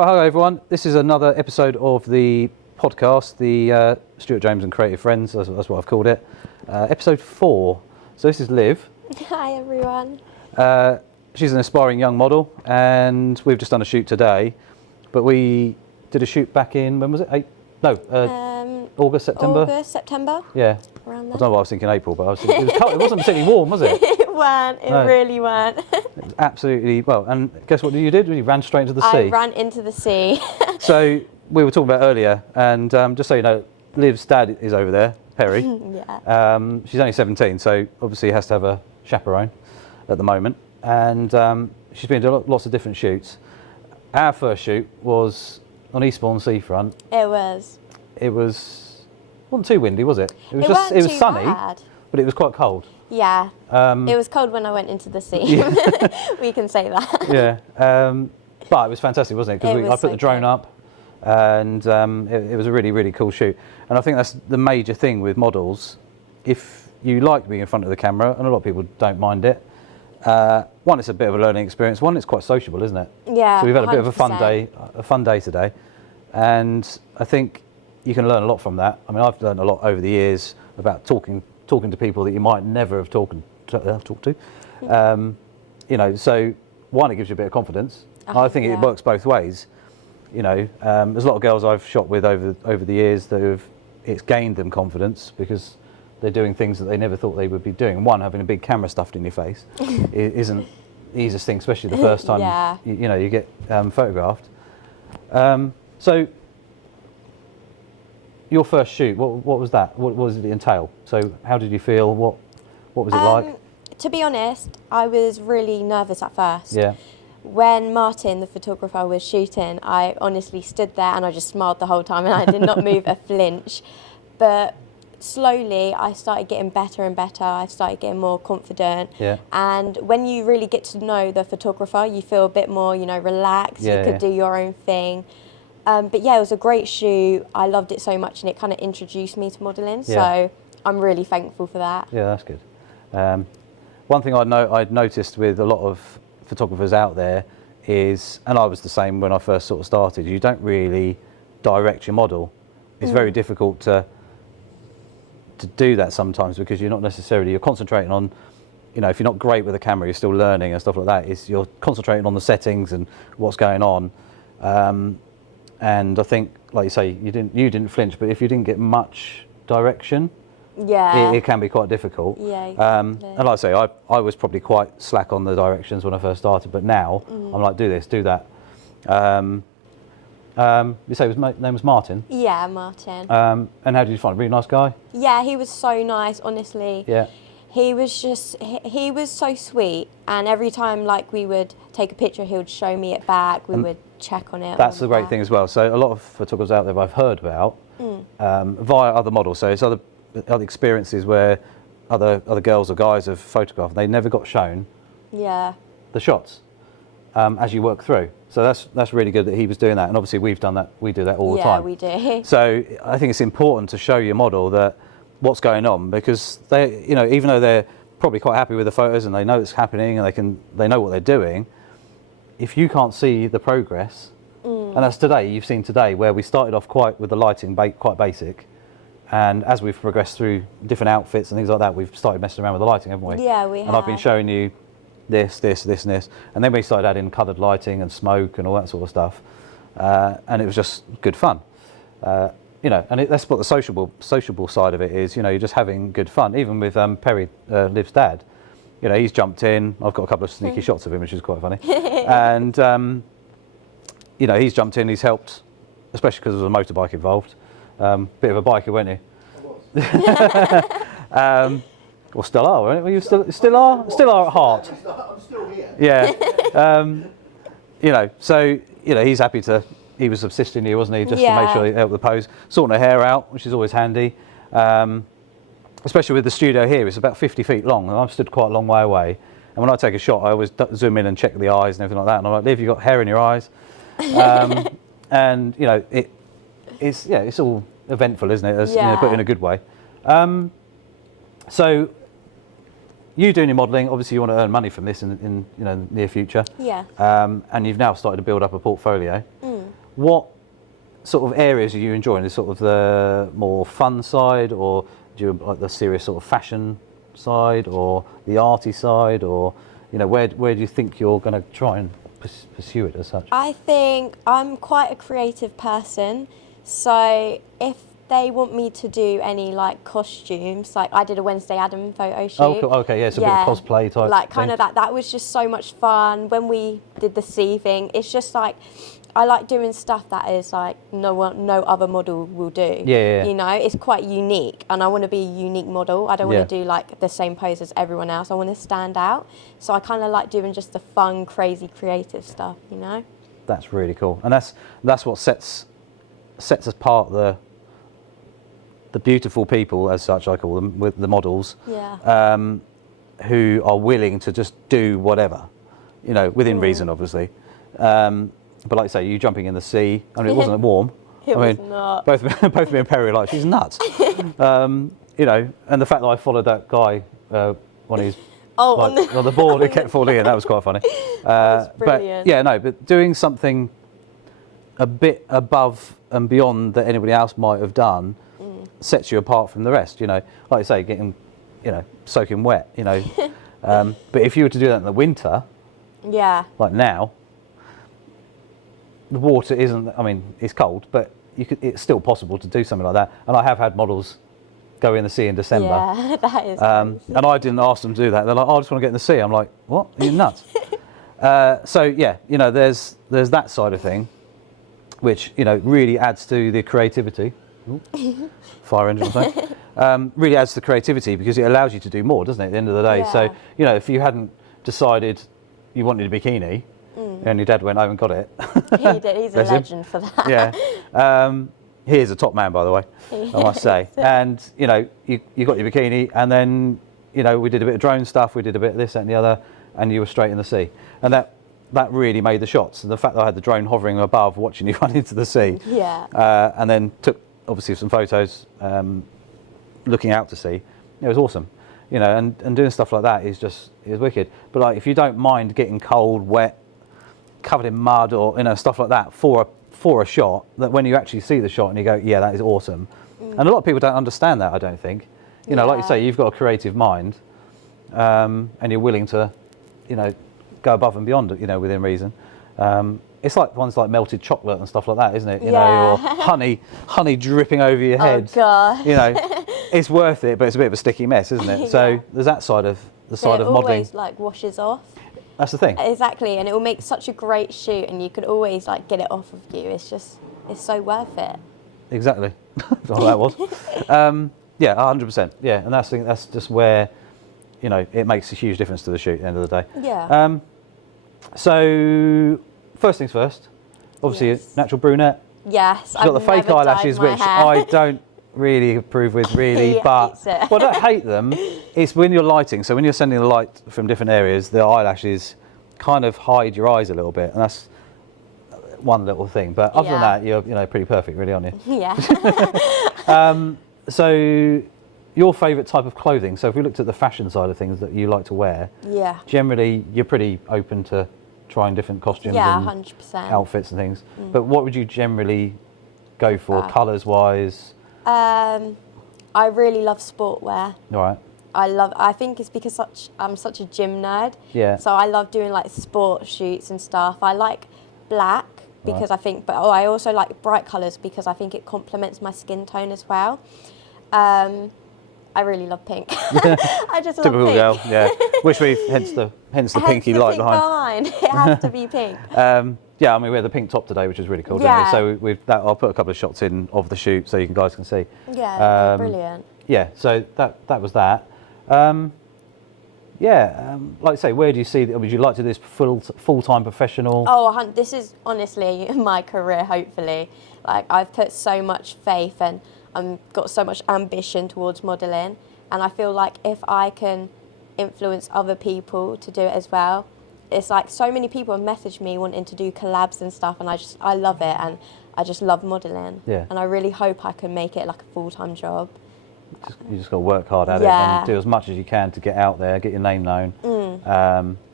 Well, hello everyone. This is another episode of the podcast, the Stuart, James and Creative Friends, that's what I've called it. Episode 4. So this is Liv. Hi everyone. She's an aspiring young model and we've just done a shoot today. But we did a shoot back in, when was it? August, September? August, September. Yeah. Around I there. don't know why I was thinking April, but it was cold. It wasn't particularly warm, was it? It weren't. It No. really weren't. It was absolutely, well, and guess what you did? You ran straight into the sea. I ran into the sea. So we were talking about earlier, and just so you know, Liv's dad is over there, Perry. Yeah. She's only 17, so obviously has to have a chaperone at the moment. And she's been doing lots of different shoots. Our first shoot was on Eastbourne seafront. It was. It wasn't too windy, was it? It was Weren't it was too sunny, bad. but it was quite cold. Yeah. It was cold when I went into the sea. Yeah. We can say that. Yeah. But it was fantastic, wasn't it? Because I put the drone up, and it was a really, really cool shoot. And I think that's the major thing with models. If you like being in front of the camera, and a lot of people don't mind it, one, it's a bit of a learning experience. One, it's quite sociable, isn't it? Yeah. So we've had a bit of a 100%. fun day today, and I think you can learn a lot from that. I mean, I've learned a lot over the years about talking to people that you might never have talked to. You know, so one, it gives you a bit of confidence. I think it works both ways. You know, there's a lot of girls I've shot with over the years that it's gained them confidence because they're doing things that they never thought they would be doing. One, having a big camera stuffed in your face isn't the easiest thing, especially the first time you get photographed. So your first shoot, what was that? What did it entail? So how did you feel? What was it like? To be honest, I was really nervous at first. Yeah. When Martin, the photographer, was shooting, I honestly stood there and I just smiled the whole time and I did not move a flinch. But slowly I started getting better and better. I started getting more confident. Yeah. And when you really get to know the photographer, you feel a bit more, relaxed. Yeah, you could do your own thing. But yeah, it was a great shoot. I loved it so much and it kind of introduced me to modelling. Yeah. So I'm really thankful for that. Yeah, that's good. One thing I'd noticed with a lot of photographers out there is, and I was the same when I first sort of started, you don't really direct your model. It's very difficult to do that sometimes because you're concentrating on, if you're not great with the camera, you're still learning and stuff like that. You're concentrating on the settings and what's going on. And I think, like you say, you didn't flinch, but if you didn't get much direction, it can be quite difficult. Yeah, exactly. And like I say, I was probably quite slack on the directions when I first started, but now I'm like, do this, do that. You say his name was Martin? Yeah, Martin. And how did you find him? Really nice guy? Yeah, he was so nice, honestly. Yeah. He was so sweet, and every time we would take a picture, he would show me it back, we would check on it. That's the great thing as well. So a lot of photographers out there I've heard about via other models, so it's other experiences where other girls or guys have photographed, they never got shown the shots as you work through. So that's really good that he was doing that, and obviously we do that all the time. Yeah, we do. So I think it's important to show your model that what's going on, because they, even though they're probably quite happy with the photos and they know it's happening and they know what they're doing, if you can't see the progress, and that's you've seen today where we started off with the lighting quite basic, and as we've progressed through different outfits and things like that, we've started messing around with the lighting, haven't we? Yeah, we have. And I've been showing you this, and this, and then we started adding coloured lighting and smoke and all that sort of stuff, and it was just good fun. And that's what the sociable side of it is. You're just having good fun. Even with Perry, Liv's dad, he's jumped in. I've got a couple of sneaky shots of him, which is quite funny. And he's jumped in. He's helped, especially because there was a motorbike involved. Bit of a biker, weren't you? I was. Well, still are, weren't you? Well, you still are at heart. I'm still here. Yeah. So he's happy to. He was assisting you, wasn't he, just to make sure he helped the pose, sorting her hair out, which is always handy. Especially with the studio here, it's about 50 feet long, and I've stood quite a long way away. And when I take a shot, I always zoom in and check the eyes and everything like that. And I'm like, Liv, you've got hair in your eyes. And it's all eventful, isn't it? But in a good way. So you doing your modelling, obviously you want to earn money from this in the near future. Yeah. And you've now started to build up a portfolio. what sort of areas are you enjoying? Is sort of the more fun side, or do you like the serious sort of fashion side, or the arty side, or where do you think you're going to try and pursue it as such? I think I'm quite a creative person, so if they want me to do any like costumes, like I did a Wednesday Adam photo shoot. Oh, cool. Okay, yeah, it's a bit of cosplay type. Like kind thing. of that. That was just so much fun. When we did the sea thing, it's just like I like doing stuff that is like no other model will do. Yeah. It's quite unique, and I want to be a unique model. I don't want to do like the same pose as everyone else. I want to stand out. So I kind of like doing just the fun, crazy, creative stuff. That's really cool, and that's what sets us apart. The beautiful people, as such, I call them, with the models, who are willing to just do whatever, within reason, obviously. But like I say, you jumping in the sea, I mean, it wasn't warm. It was not. Both me and Perry were like, she's nuts. And the fact that I followed that guy when he's on the board, it kept falling in. That was quite funny. That was brilliant. But doing something a bit above and beyond that anybody else might have done sets you apart from the rest. Like I say, getting, soaking wet. But if you were to do that in the winter, like now, the water isn't. I mean, it's cold, but it's still possible to do something like that. And I have had models go in the sea in December. Yeah, that is. And I didn't ask them to do that. They're like, "Oh, I just want to get in the sea." I'm like, "What? Are you nuts?" There's that side of thing, which really adds to the creativity. Fire engine or something. Really adds to the creativity because it allows you to do more, doesn't it? At the end of the day. Yeah. So if you hadn't decided you wanted a bikini, and your dad went home and got it. He did. He's a legend for that. Yeah. He is a top man, by the way, I must say. And you got your bikini, and then we did a bit of drone stuff, we did a bit of this, that, and the other, and you were straight in the sea. And that really made the shots. And the fact that I had the drone hovering above, watching you run into the sea. Yeah. And then took obviously some photos, looking out to sea. It was awesome. And doing stuff like that is wicked. But like, if you don't mind getting cold, wet, covered in mud, or stuff like that for a shot, that when you actually see the shot and you go, yeah, that is awesome. And a lot of people don't understand that. I don't think. Like you say, you've got a creative mind, and you're willing to, go above and beyond, within reason. It's like ones like melted chocolate and stuff like that, isn't it? Or honey dripping over your head. Oh God. It's worth it, but it's a bit of a sticky mess, isn't it? So there's that side of modelling. It always like washes off. That's the thing. Exactly, and it will make such a great shoot, and you could always like get it off of you. It's so worth it. Exactly. That's what that was. 100%. Yeah, and that's just where, it makes a huge difference to the shoot at the end of the day. Yeah. So first things first. Obviously, natural brunette. Yes. She's got the fake eyelashes, which I don't really approve with, really. But I don't hate them. It's when you're lighting. So when you're sending the light from different areas, the eyelashes kind of hide your eyes a little bit, and that's one little thing. But other than that, you're pretty perfect, really, aren't you? Yeah. So your favourite type of clothing. So if we looked at the fashion side of things that you like to wear, generally you're pretty open to trying different costumes and 100%. outfits and things. But what would you generally go for, colours wise? I really love sportwear. All right. I think it's because I'm such a gym nerd. Yeah. So I love doing like sport shoots and stuff. I like black because I think, but I also like bright colours because I think it complements my skin tone as well. I really love pink. I just love Typical pink. girl, yeah. hence the pinky light behind. It has to be pink. Yeah, I mean, we had the pink top today, which was really cool, didn't we? So I'll put a couple of shots in of the shoot so you guys can see. Yeah, brilliant. Yeah, so that was that. Like I say, where do you see, would you like to do this full-time professional? Oh, this is honestly my career, hopefully. Like, I've put so much faith and got so much ambition towards modelling, and I feel like if I can influence other people to do it as well, it's like so many people have messaged me wanting to do collabs and stuff, and I love it, and I just love modelling. Yeah. And I really hope I can make it like a full-time job. You just got to work hard at it and do as much as you can to get out there, get your name known,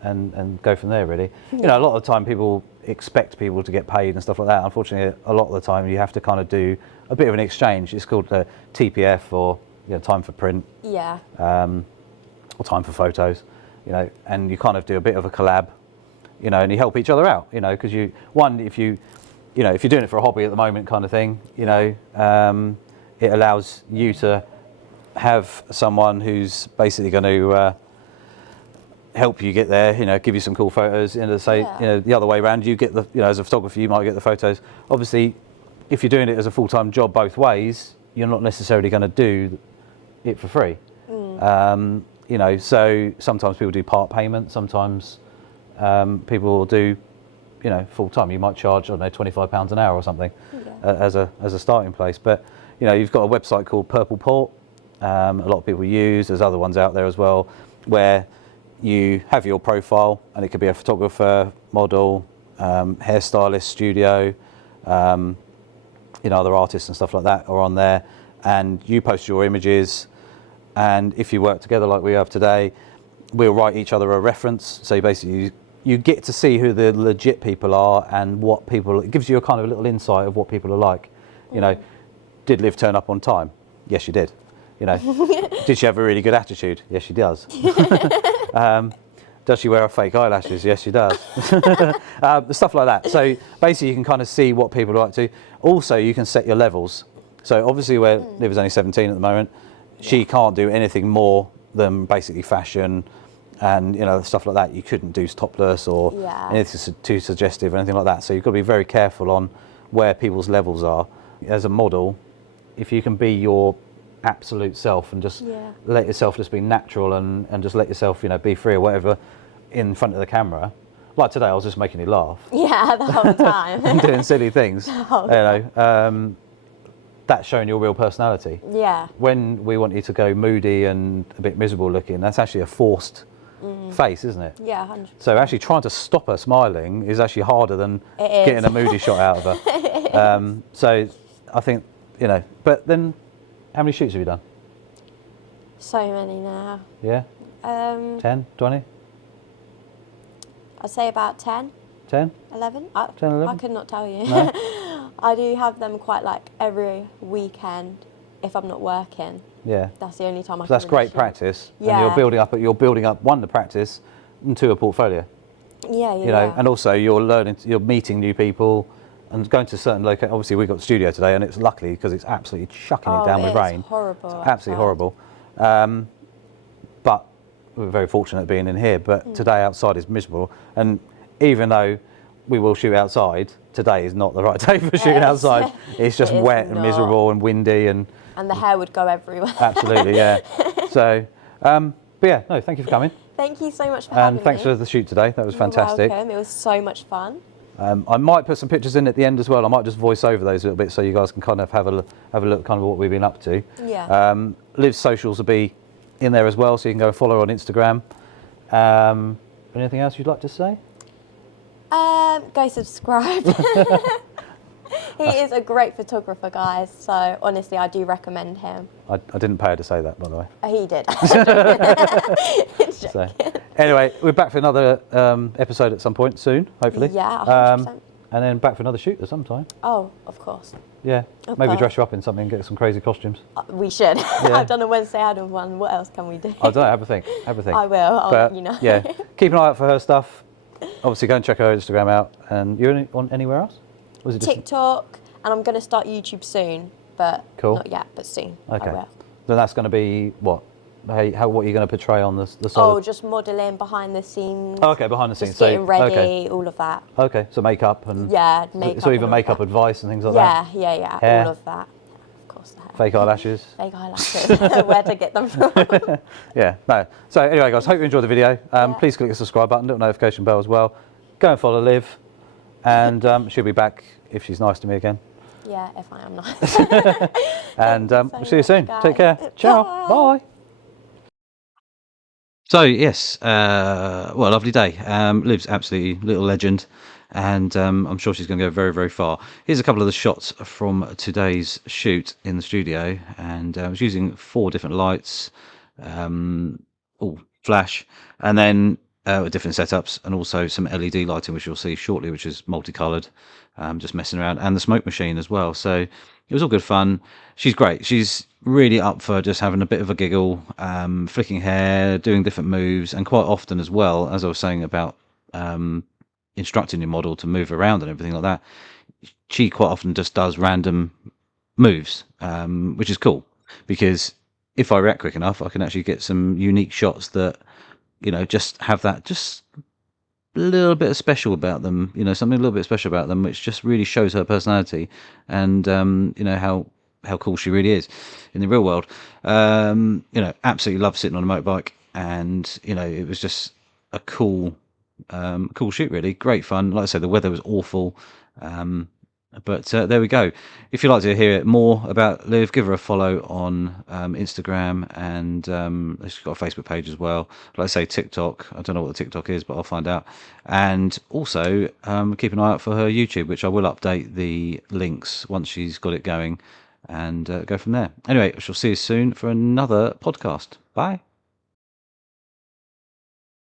and go from there, really. A lot of the time people, expect people to get paid and stuff like that. Unfortunately, a lot of the time you have to kind of do a bit of an exchange. It's called TPF, or time for print, Yeah. or time for photos, and you kind of do a bit of a collab, and you help each other out, because if you're doing it for a hobby at the moment kind of thing, it allows you to have someone who's basically going to help you get there, give you some cool photos, the other way around, you get the, as a photographer, you might get the photos. Obviously, if you're doing it as a full-time job both ways, you're not necessarily going to do it for free. So sometimes people do part payment, sometimes people will do, full time. You might charge, I don't know, £25 an hour or something as a starting place. But you've got a website called Purple Port. A lot of people use. There's other ones out there as well, where you have your profile, and it could be a photographer, model, hairstylist, studio, other artists and stuff like that are on there, and you post your images. And if you work together like we have today, we'll write each other a reference. So basically, you get to see who the legit people are and what people. It gives you a kind of a little insight of what people are like. Did Liv turn up on time? Yes, she did. Did she have a really good attitude? Yes, she does. Does she wear her fake eyelashes? Yes, she does. Stuff like that. So basically, you can kind of see what people are like to. Also, you can set your levels. So obviously, where Liv is only 17 at the moment, she can't do anything more than basically fashion and stuff like that. You couldn't do topless or anything too suggestive or anything like that. So you've got to be very careful on where people's levels are. As a model, if you can be your absolute self and just let yourself just be natural and just let yourself be free or whatever in front of the camera. Like today, I was just making you laugh. Yeah, the whole time. And doing silly things. That's showing your real personality. Yeah. When we want you to go moody and a bit miserable looking, that's actually a forced face, isn't it? Yeah, 100%. So actually trying to stop her smiling is actually harder than getting a moody shot out of her. So I think, but then how many shoots have you done? So many now. Yeah? 10, 20? I'd say about 10. 10? 11? 10, 11? I could not tell you. No? I do have them quite like every weekend if I'm not working. Yeah. That's the only time I So can that's really great shoot. practice. Yeah. And you're building up one, the practice, and two, a portfolio. Yeah. And also you're meeting new people and going to certain locations. Obviously, we've got the studio today, and it's luckily because it's absolutely chucking it down with rain. Horrible. It's absolutely horrible. But we're very fortunate being in here. But today outside is miserable, and even though we will shoot outside, today is not the right day for shooting outside. It's just wet and miserable and windy and the hair would go everywhere. Absolutely, yeah. So, but yeah, no, thank you for coming. Thank you so much for having me. And thanks for the shoot today. That was fantastic. You're welcome. It was so much fun. I might put some pictures in at the end as well. I might just voice over those a little bit so you guys can kind of have a look kind of what we've been up to. Yeah. Liv's socials will be in there as well, so you can go and follow her on Instagram. Anything else you'd like to say? Go subscribe. He is a great photographer, guys. So honestly, I do recommend him. I didn't pay her to say that, by the way. He did. So, anyway, we're back for another episode at some point soon, hopefully. Yeah, 100%. And then back for another shoot at some time. Oh, of course. Yeah, maybe dress you up in something and get some crazy costumes. We should. Yeah. I've done a Wednesday Adam one. What else can we do? I don't know, have a think. I will. I'll let you know. Yeah, keep an eye out for her stuff. Obviously, go and check her Instagram out. And you're on anywhere else? Was it just TikTok, and I'm going to start YouTube soon, but not yet, but soon. Okay. I will. Then that's going to be what? What are you going to portray on the side? Oh, just modelling behind the scenes. Oh, okay, behind the scenes. Just getting ready, okay. all of that. Okay, so makeup and makeup. So even makeup advice and things like that. Yeah, hair. all of that. Of course, the hair. Fake eyelashes. Fake eyelashes. Where to get them from? Yeah, no. So anyway, guys, hope you enjoyed the video. Please click the subscribe button, little notification bell as well. Go and follow Liv, and she'll be back if she's nice to me again. Yeah, if I am nice. And so we'll see you soon. guys. Take care. Ciao. Bye. So yes, well, lovely day. Liv's absolutely little legend, and I'm sure she's going to go very, very far. Here's a couple of the shots from today's shoot in the studio, and I was using 4 different lights, all flash, and then with different setups, and also some LED lighting, which you'll see shortly, which is multicolored, just messing around, and the smoke machine as well. So it was all good fun. She's great. She's really up for just having a bit of a giggle, flicking hair, doing different moves, and quite often as well, as I was saying about instructing your model to move around and everything like that, she quite often just does random moves, which is cool, because if I react quick enough, I can actually get some unique shots that, just have that just a little bit special about them, something a little bit special about them, which just really shows her personality and, how cool she really is in the real world. Absolutely love sitting on a motorbike, and, it was just a cool shoot, really. Great fun. Like I said, the weather was awful. But there we go. If you'd like to hear more about Liv, give her a follow on Instagram, and she's got a Facebook page as well. Like I say, TikTok. I don't know what the TikTok is, but I'll find out. And also keep an eye out for her YouTube, which I will update the links once she's got it going, and go from there. Anyway, I shall see you soon for another podcast. Bye.